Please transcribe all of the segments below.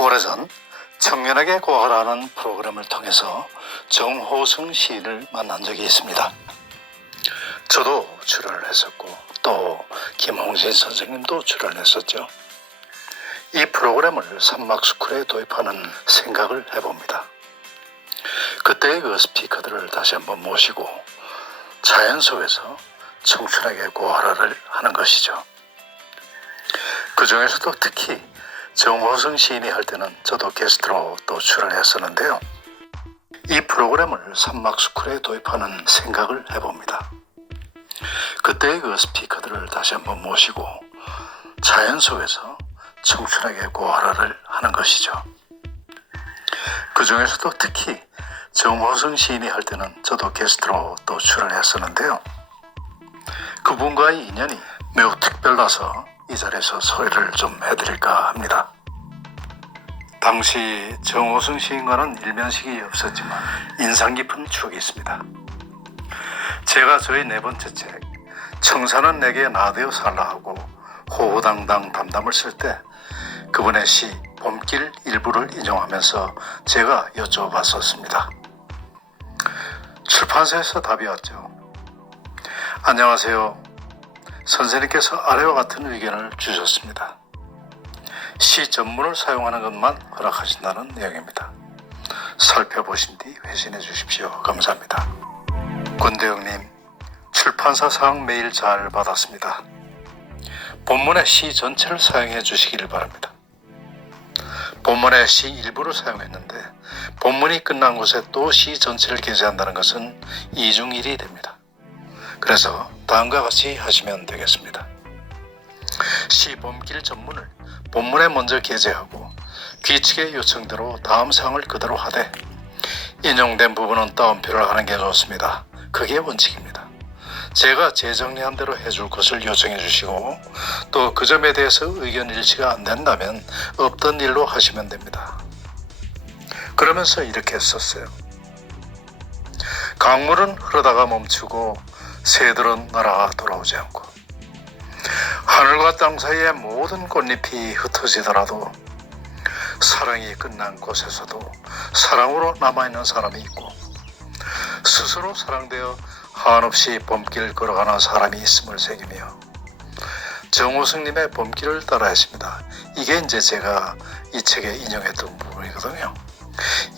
오래전 청년에게 고하라는 프로그램을 통해서 정호승 시인을 만난 적이 있습니다. 저도 출연을 했었고 또 김홍진 선생님도 출연했었죠. 이 프로그램을 산막스쿨에 도입하는 생각을 해봅니다. 그때의 그 스피커들을 다시 한번 모시고 자연 속에서 청춘에게 고하라를 하는 것이죠. 그 중에서도 특히 정호승 시인이 할 때는 저도 게스트로 또 출연했었는데요. 이 프로그램을 산막스쿨에 도입하는 생각을 해봅니다. 그때의 그 스피커들을 다시 한번 모시고 자연 속에서 청춘에게 고하라를 하는 것이죠. 그 중에서도 특히 정호승 시인이 할 때는 저도 게스트로 또 출연했었는데요. 그분과의 인연이 매우 특별해서 이 자리에서 소개를 좀 해드릴까 합니다. 당시 정호승 시인과는 일면식이 없었지만 인상 깊은 추억이 있습니다. 제가 저희 네 번째 책 청사는 내게 나되어 살라 하고 호호당당 담담을 쓸 때 그분의 시 봄길 일부를 인용하면서 제가 여쭤봤었습니다. 출판사에서 답이 왔죠. 안녕하세요. 선생님께서 아래와 같은 의견을 주셨습니다. 시 전문을 사용하는 것만 허락하신다는 내용입니다. 살펴보신 뒤 회신해 주십시오. 감사합니다. 권대영님, 출판사상 메일 잘 받았습니다. 본문의 시 전체를 사용해 주시기를 바랍니다. 본문의 시 일부를 사용했는데 본문이 끝난 곳에 또 시 전체를 게재한다는 것은 이중일이 됩니다. 그래서 다음과 같이 하시면 되겠습니다. 시 봄길 전문을 본문에 먼저 게재하고 규칙의 요청대로 다음 사항을 그대로 하되 인용된 부분은 따옴표를 하는 게 좋습니다. 그게 원칙입니다. 제가 재정리한 대로 해줄 것을 요청해 주시고 또 그 점에 대해서 의견 일치가 안 된다면 없던 일로 하시면 됩니다. 그러면서 이렇게 썼어요. 강물은 흐르다가 멈추고 새들은 날아가 돌아오지 않고 하늘과 땅 사이의 모든 꽃잎이 흩어지더라도 사랑이 끝난 곳에서도 사랑으로 남아있는 사람이 있고 스스로 사랑되어 한없이 봄길 걸어가는 사람이 있음을 새기며 정호승님의 봄길을 따라했습니다. 이게 이제 제가 이 책에 인용했던 부분이거든요.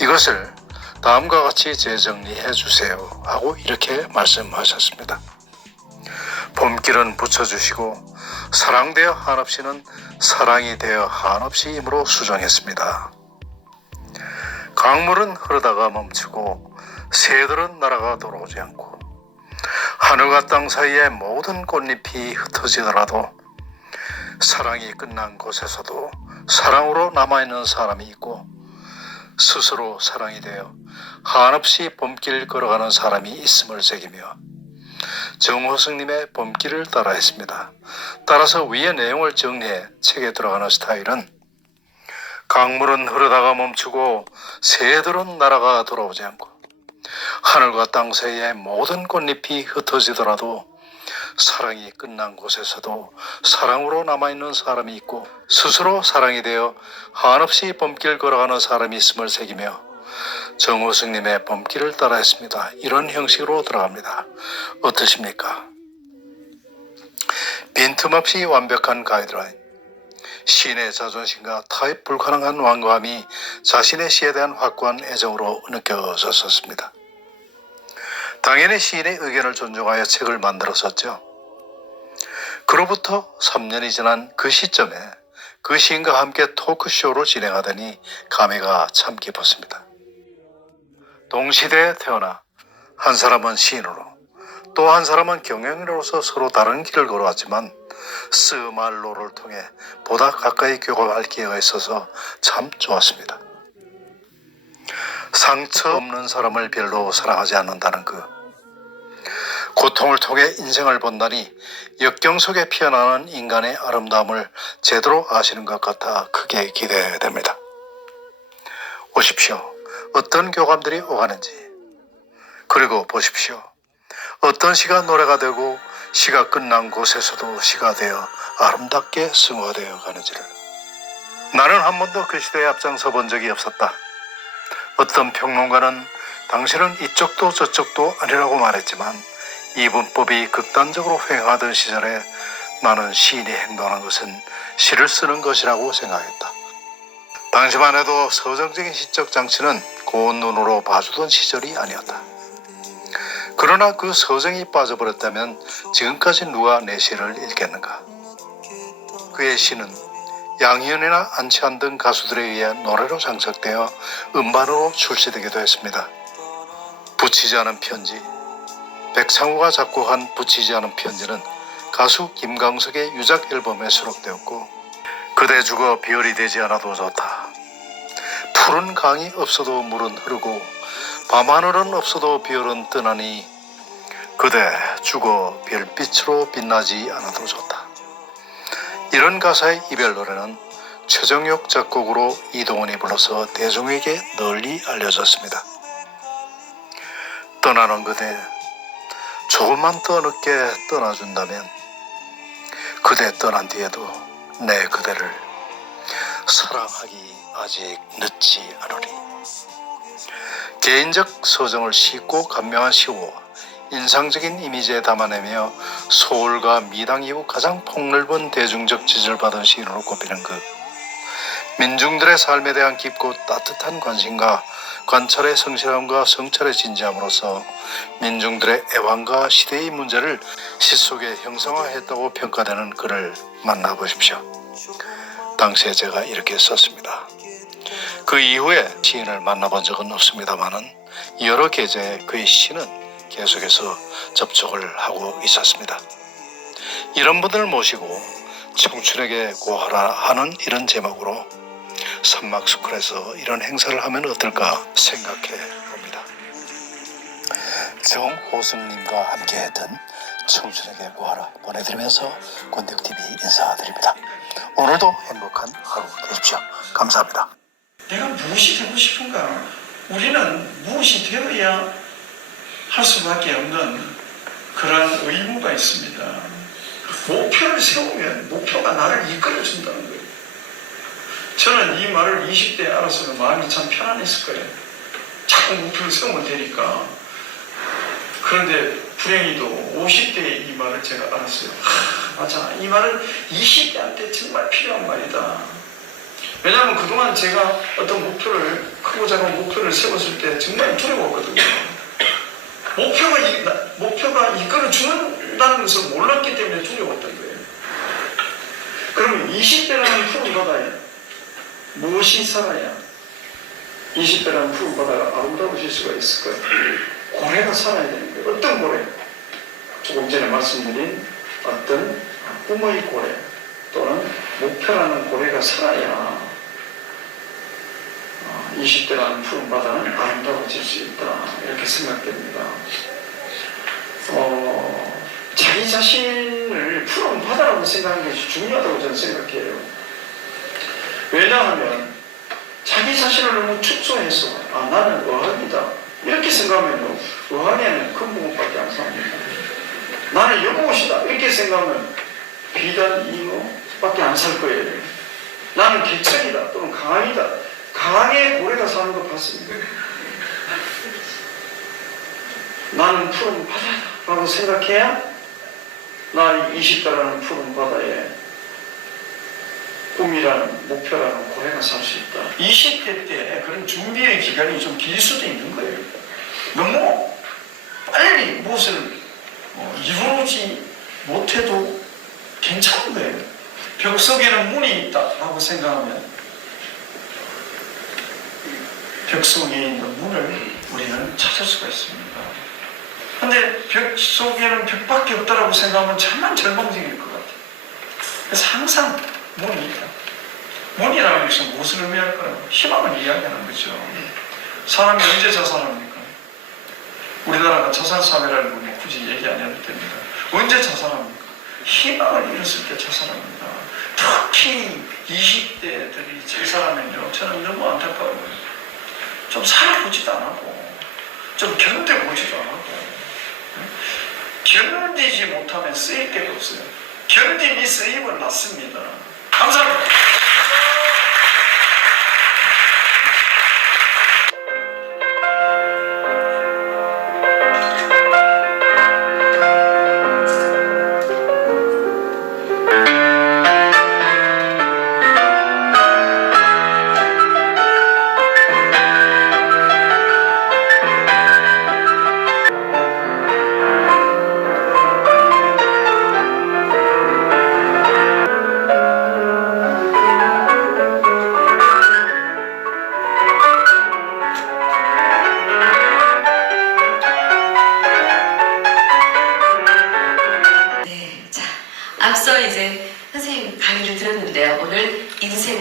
이것을 다음과 같이 재정리해 주세요 하고 이렇게 말씀하셨습니다. 봄길은 붙여주시고 사랑되어 한없이는 사랑이 되어 한없이임으로 수정했습니다. 강물은 흐르다가 멈추고 새들은 날아가 돌아오지 않고 하늘과 땅 사이의 모든 꽃잎이 흩어지더라도 사랑이 끝난 곳에서도 사랑으로 남아있는 사람이 있고 스스로 사랑이 되어 한없이 봄길 걸어가는 사람이 있음을 새기며 정호승님의 봄길을 따라했습니다. 따라서 위의 내용을 정리해 책에 들어가는 스타일은 강물은 흐르다가 멈추고 새들은 날아가 돌아오지 않고 하늘과 땅 사이의 모든 꽃잎이 흩어지더라도 사랑이 끝난 곳에서도 사랑으로 남아있는 사람이 있고 스스로 사랑이 되어 한없이 봄길 걸어가는 사람이 있음을 새기며 정호승님의 봄길을 따라했습니다. 이런 형식으로 들어갑니다. 어떠십니까? 빈틈없이 완벽한 가이드라인, 시인의 자존심과 타협 불가능한 완고함이 자신의 시에 대한 확고한 애정으로 느껴졌었습니다. 당연히 시인의 의견을 존중하여 책을 만들었었죠. 그로부터 3년이 지난 그 시점에 그 시인과 함께 토크쇼를 진행하더니 감회가 참 깊었습니다. 동시대에 태어나 한 사람은 시인으로 또 한 사람은 경영인으로서 서로 다른 길을 걸어왔지만 스말로를 통해 보다 가까이 교감할 기회가 있어서 참 좋았습니다. 상처 없는 사람을 별로 사랑하지 않는다는 그 고통을 통해 인생을 본다니 역경 속에 피어나는 인간의 아름다움을 제대로 아시는 것 같아 크게 기대됩니다. 오십시오. 어떤 교감들이 오가는지, 그리고 보십시오. 어떤 시가 노래가 되고 시가 끝난 곳에서도 시가 되어 아름답게 승화되어 가는지를. 나는 한 번도 그 시대에 앞장서 본 적이 없었다. 어떤 평론가는 당신은 이쪽도 저쪽도 아니라고 말했지만 이분법이 극단적으로 횡하던 시절에 나는 시인이 행동하는 것은 시를 쓰는 것이라고 생각했다. 당시만 해도 서정적인 시적 장치는 고운 눈으로 봐주던 시절이 아니었다. 그러나 그 서정이 빠져버렸다면 지금까지 누가 내 시를 읽겠는가. 그의 시는 양희은이나 안치환 등 가수들에 의해 노래로 장착되어 음반으로 출시되기도 했습니다. 붙이지 않은 편지, 백상우가 작곡한 붙이지 않은 편지는 가수 김광석의 유작 앨범에 수록되었고, 그대 죽어 비열이 되지 않아도 좋다. 푸른 강이 없어도 물은 흐르고 밤하늘은 없어도 비열은 뜨나니 그대 죽어 별빛으로 빛나지 않아도 좋다. 이런 가사의 이별 노래는 최정yok 작곡으로 이동원이 불러서 대중에게 널리 알려졌습니다. 떠나는 그대, 조금만 더 늦게 떠나준다면 그대 떠난 뒤에도 내 그대를 사랑하기 아직 늦지 않으리. 개인적 서정을 쉽고 감명한 시와 인상적인 이미지에 담아내며 소울과 미당 이후 가장 폭넓은 대중적 지지를 받은 시인으로 꼽히는 그 민중들의 삶에 대한 깊고 따뜻한 관심과 관찰의 성실함과 성찰의 진지함으로써 민중들의 애환과 시대의 문제를 시 속에 형상화했다고 평가되는 글을 만나보십시오. 당시에 제가 이렇게 썼습니다. 그 이후에 시인을 만나본 적은 없습니다마는 여러 계제의 그의 시는 계속해서 접촉을 하고 있었습니다. 이런 분들을 모시고 청춘에게 고하라 하는 이런 제목으로 산막스쿨에서 이런 행사를 하면 어떨까 생각해 봅니다. 정호승님과 함께 했던 청춘에게 고하라 보내드리면서 권득TV 인사드립니다. 오늘도 행복한 하루 되십시오. 감사합니다. 내가 무엇이 되고 싶은가? 우리는 무엇이 되어야 할 수밖에 없는 그런 의무가 있습니다. 목표를 세우면 목표가 나를 이끌어준다는 거예요. 저는 이 말을 20대에 알았으면 마음이 참 편안했을 거예요. 자꾸 목표를 세우면 되니까. 그런데 불행히도 50대에 이 말을 제가 알았어요. 맞아. 이 말은 20대한테 정말 필요한 말이다. 왜냐하면 그동안 제가 어떤 목표를, 크고 작은 목표를 세웠을 때 정말 두려웠거든요. 목표가 이끌어주는다는 것을 몰랐기 때문에 두려웠던 거예요. 그러면 20대라는 푸른 바다에 무엇이 살아야 20대라는 푸른 바다가 아름다워질 수가 있을까요? 고래가 살아야 되는 거예요. 어떤 고래? 조금 전에 말씀드린 어떤 꿈의 고래 또는 목표라는 고래가 살아야 20대라는 푸른 바다는 아름다워질 수 있다. 이렇게 생각됩니다. 자기 자신을 푸른 바다라고 생각하는 것이 중요하다고 저는 생각해요. 왜냐하면 자기 자신을 너무 축소해서 나는 어학이다 이렇게 생각하면 어학에는 큰 부분밖에 안 삽니다. 나는 여보옷이다 이렇게 생각하면 비단 잉어밖에 안 살 거예요. 나는 개천이다 또는 강이다. 강에 고래가 사는 거 봤습니다. 나는 푸른 바다라고 생각해야 나 20대라는 푸른 바다에 꿈이라는 목표라는 고래가 살 수 있다. 20대 때 그런 준비의 기간이 좀 길 수도 있는 거예요. 너무 빨리 무엇을 이루지 못해도 괜찮은 거예요. 벽 속에는 문이 있다라고 생각하면 벽 속에 있는 문을 우리는 찾을 수가 있습니다. 근데 벽 속에는 벽밖에 없다라고 생각하면 정말 절망적일 것 같아요. 그래서 항상 문이 있다. 문이라는 것은 무엇을 의미할까요? 희망을 이야기하는 거죠. 사람이 언제 자살합니까? 우리나라가 자살사회라는 건 굳이 얘기 안 해도 됩니다. 언제 자살합니까? 희망을 잃었을 때 자살합니다. 특히 20대들이 자살하면요, 저는 너무 안타까워요. 좀 살아보지도 않고, 좀 견뎌보지도 않고, 견디지 못하면 쓰일 데가 없어요. 견딤이 쓰임은 낫습니다. 감사합니다.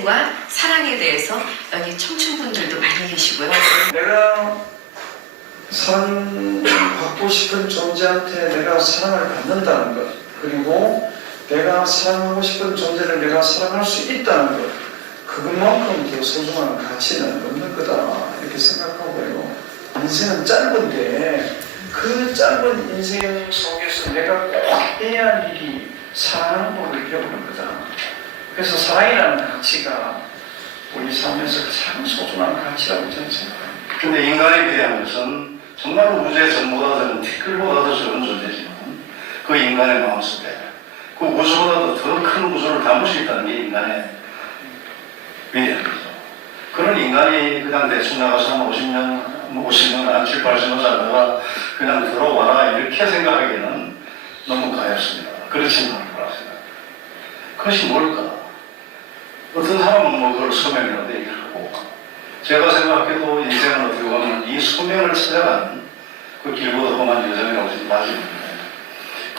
인생과 사랑에 대해서 여기 청춘분들도 많이 계시고요. 내가 사랑받고 싶은 존재한테 내가 사랑을 받는다는 것, 그리고 내가 사랑하고 싶은 존재를 내가 사랑할 수 있다는 것, 그것만큼 더 소중한 가치는 없는 거다 이렇게 생각하고요. 인생은 짧은데 그 짧은 인생 속에서 내가 꼭 해야 할 일이 사랑하는 법을 배우는 거다. 그래서 사랑이라는 가치가 우리 삶에서 가장 소중한 가치라고 저는 생각합니다. 근데 인간에 비하면 것은 정말 우주의 전보다 적은 티끌보다도 적은 존재지만 그 인간의 마음속에 그 우주보다도 더 큰 우주를 담을 수 있다는 게 인간의 위대한 거죠. 그런 인간이 그냥 대충 나가서 한 50년, 한 7, 80년 살다가 그냥 들어와라 이렇게 생각하기에는 너무 가엽습니다. 그렇지는 않을 거라 생각합니다. 그것이 뭘까? 어떤 사람은 뭐 그걸 소명이라고 얘기를 하고, 제가 생각해도 인생은 어떻게 보면 이 소명을 찾아가는 그 길보다 험한 여정이라고 생각하시는데,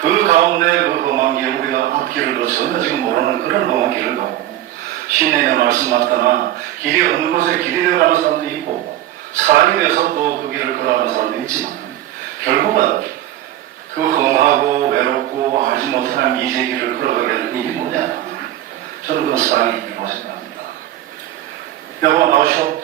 그 가운데 그 험한 길, 우리가 앞길을 전혀 지금 모르는 그런 험한 길을 가고, 신의 말씀 맞다나 길이 없는 곳에 길이 되어가는 사람도 있고, 사람이 돼서 또 그 길을 걸어가는 사람도 있지만, 결국은 그 험하고 외롭고 알지 못하는 미지의 길을 걸어가게 하는 일이 뭐냐? 저는 그건 사랑이 있다고 생각합니다. 여보 나오시오.